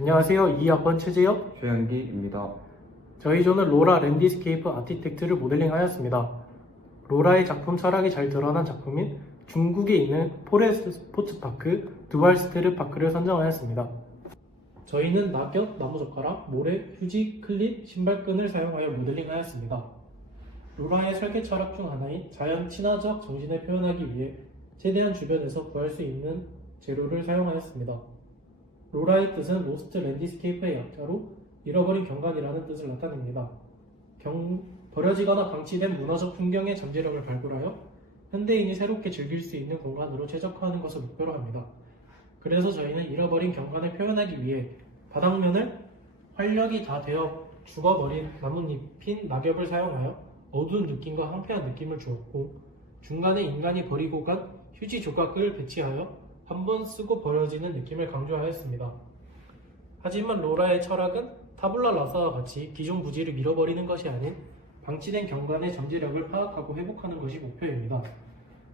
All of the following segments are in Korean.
안녕하세요. 2학번 최재혁. 최현기입니다. 저희 조는 로라 랜디스케이프 아티텍트를 모델링하였습니다. 로라의 작품 철학이 잘 드러난 작품인 중국에 있는 포레스트 스포츠파크 두발스테르 파크를 선정하였습니다. 저희는 낙엽, 나무젓가락, 모래, 휴지, 클립, 신발끈을 사용하여 모델링하였습니다. 로라의 설계 철학 중 하나인 자연 친화적 정신을 표현하기 위해 최대한 주변에서 구할 수 있는 재료를 사용하였습니다. 로라의 뜻은 로스트 랜디스케이프의 약자로 잃어버린 경관이라는 뜻을 나타냅니다. 경- 버려지거나 방치된 문화적 풍경의 잠재력을 발굴하여 현대인이 새롭게 즐길 수 있는 공간으로 최적화하는 것을 목표로 합니다. 그래서 저희는 잃어버린 경관을 표현하기 위해 바닥면을 활력이 다 되어 죽어버린 나뭇잎인 낙엽을 사용하여 어두운 느낌과 황폐한 느낌을 주었고 중간에 인간이 버리고 간 휴지 조각을 배치하여 한 번 쓰고 버려지는 느낌을 강조하였습니다. 하지만 로라의 철학은 타블라 라사와 같이 기존 부지를 밀어버리는 것이 아닌 방치된 경관의 잠재력을 파악하고 회복하는 것이 목표입니다.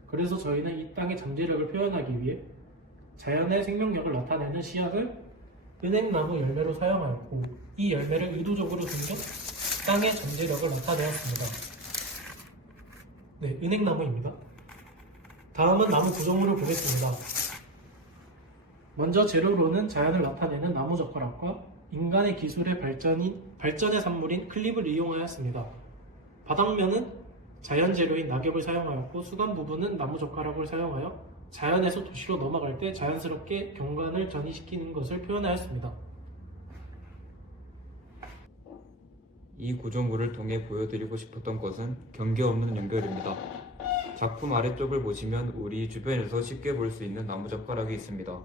그래서 저희는 이 땅의 잠재력을 표현하기 위해 자연의 생명력을 나타내는 씨앗을 은행나무 열매로 사용하였고 이 열매를 의도적으로 숨겨 땅의 잠재력을 나타내었습니다. 네, 은행나무입니다. 다음은 나무 구조물을 보겠습니다. 먼저 재료로는 자연을 나타내는 나무 젓가락과 인간의 기술의 발전인, 발전의 산물인 클립을 이용하였습니다. 바닥면은 자연 재료인 낙엽을 사용하였고 수간 부분은 나무 젓가락을 사용하여 자연에서 도시로 넘어갈 때 자연스럽게 경관을 전이시키는 것을 표현하였습니다. 이 구조물을 통해 보여드리고 싶었던 것은 경계 없는 연결입니다. 작품 아래쪽을 보시면 우리 주변에서 쉽게 볼 수 있는 나무젓가락이 있습니다.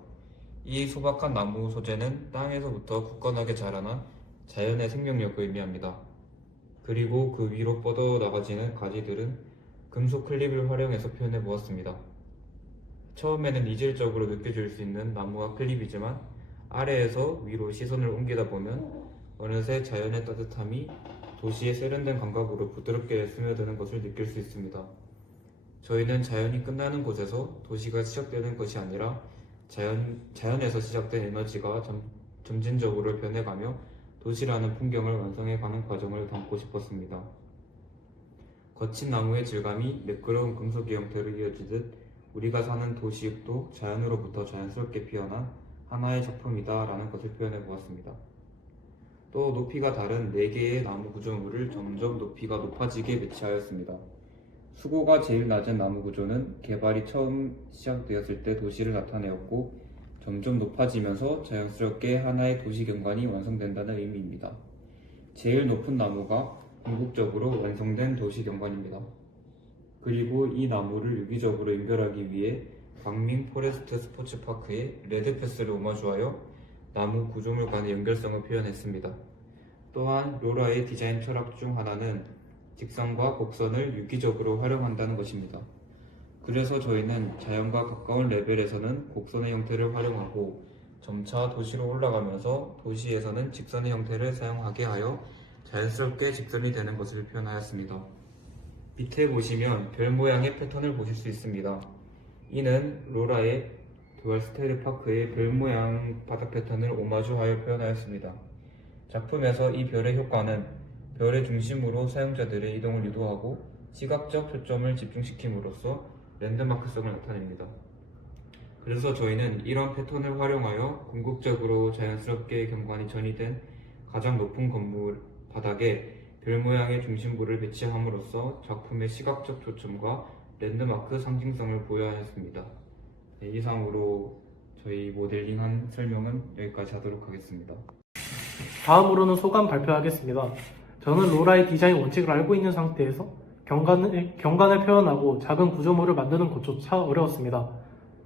이 소박한 나무 소재는 땅에서부터 굳건하게 자라난 자연의 생명력을 의미합니다. 그리고 그 위로 뻗어 나가지는 가지들은 금속 클립을 활용해서 표현해 보았습니다. 처음에는 이질적으로 느껴질 수 있는 나무와 클립이지만 아래에서 위로 시선을 옮기다 보면 어느새 자연의 따뜻함이 도시의 세련된 감각으로 부드럽게 스며드는 것을 느낄 수 있습니다. 저희는 자연이 끝나는 곳에서 도시가 시작되는 것이 아니라 자연, 자연에서 시작된 에너지가 점, 점진적으로 변해가며 도시라는 풍경을 완성해가는 과정을 담고 싶었습니다. 거친 나무의 질감이 매끄러운 금속의 형태로 이어지듯 우리가 사는 도시도 자연으로부터 자연스럽게 피어난 하나의 작품이다 라는 것을 표현해 보았습니다. 또 높이가 다른 4개의 나무 구조물을 점점 높이가 높아지게 배치하였습니다. 수고가 제일 낮은 나무 구조는 개발이 처음 시작되었을 때 도시를 나타내었고 점점 높아지면서 자연스럽게 하나의 도시 경관이 완성된다는 의미입니다. 제일 높은 나무가 궁극적으로 완성된 도시 경관입니다. 그리고 이 나무를 유기적으로 연결하기 위해 광민 포레스트 스포츠 파크의 레드 패스를 오마주하여 나무 구조물 간의 연결성을 표현했습니다. 또한 로라의 디자인 철학 중 하나는 직선과 곡선을 유기적으로 활용한다는 것입니다. 그래서 저희는 자연과 가까운 레벨에서는 곡선의 형태를 활용하고 점차 도시로 올라가면서 도시에서는 직선의 형태를 사용하게 하여 자연스럽게 직선이 되는 것을 표현하였습니다. 밑에 보시면 별 모양의 패턴을 보실 수 있습니다. 이는 로라의 두얼스테르 파크의 별 모양 바닥 패턴을 오마주하여 표현하였습니다. 작품에서 이 별의 효과는 별의 중심으로 사용자들의 이동을 유도하고 시각적 초점을 집중시킴으로써 랜드마크성을 나타냅니다. 그래서 저희는 이런 패턴을 활용하여 궁극적으로 자연스럽게 경관이 전이된 가장 높은 건물 바닥에 별 모양의 중심부를 배치함으로써 작품의 시각적 초점과 랜드마크 상징성을 부여하였습니다. 네, 이상으로 저희 모델링한 설명은 여기까지 하도록 하겠습니다. 다음으로는 소감 발표하겠습니다. 저는 로라의 디자인 원칙을 알고 있는 상태에서 경관을, 경관을 표현하고 작은 구조물을 만드는 것조차 어려웠습니다.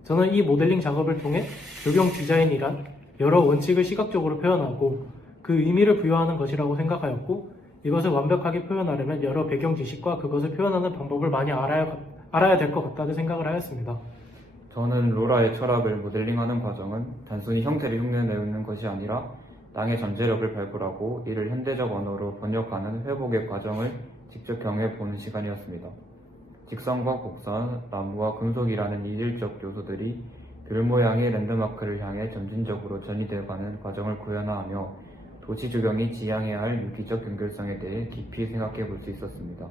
저는 이 모델링 작업을 통해 요경 디자인이란 여러 원칙을 시각적으로 표현하고 그 의미를 부여하는 것이라고 생각하였고 이것을 완벽하게 표현하려면 여러 배경 지식과 그것을 표현하는 방법을 많이 알아야, 알아야 될 것 같다는 생각을 하였습니다. 저는 로라의 철학을 모델링하는 과정은 단순히 형태를 흉내내는 것이 아니라 땅의 잠재력을 발굴하고 이를 현대적 언어로 번역하는 회복의 과정을 직접 경험해 보는 시간이었습니다. 직선과 곡선, 나무와 금속이라는 이질적 요소들이 별 모양의 랜드마크를 향해 점진적으로 전이되어가는 과정을 구현화하며 도시 조경이 지향해야 할 유기적 연결성에 대해 깊이 생각해 볼 수 있었습니다.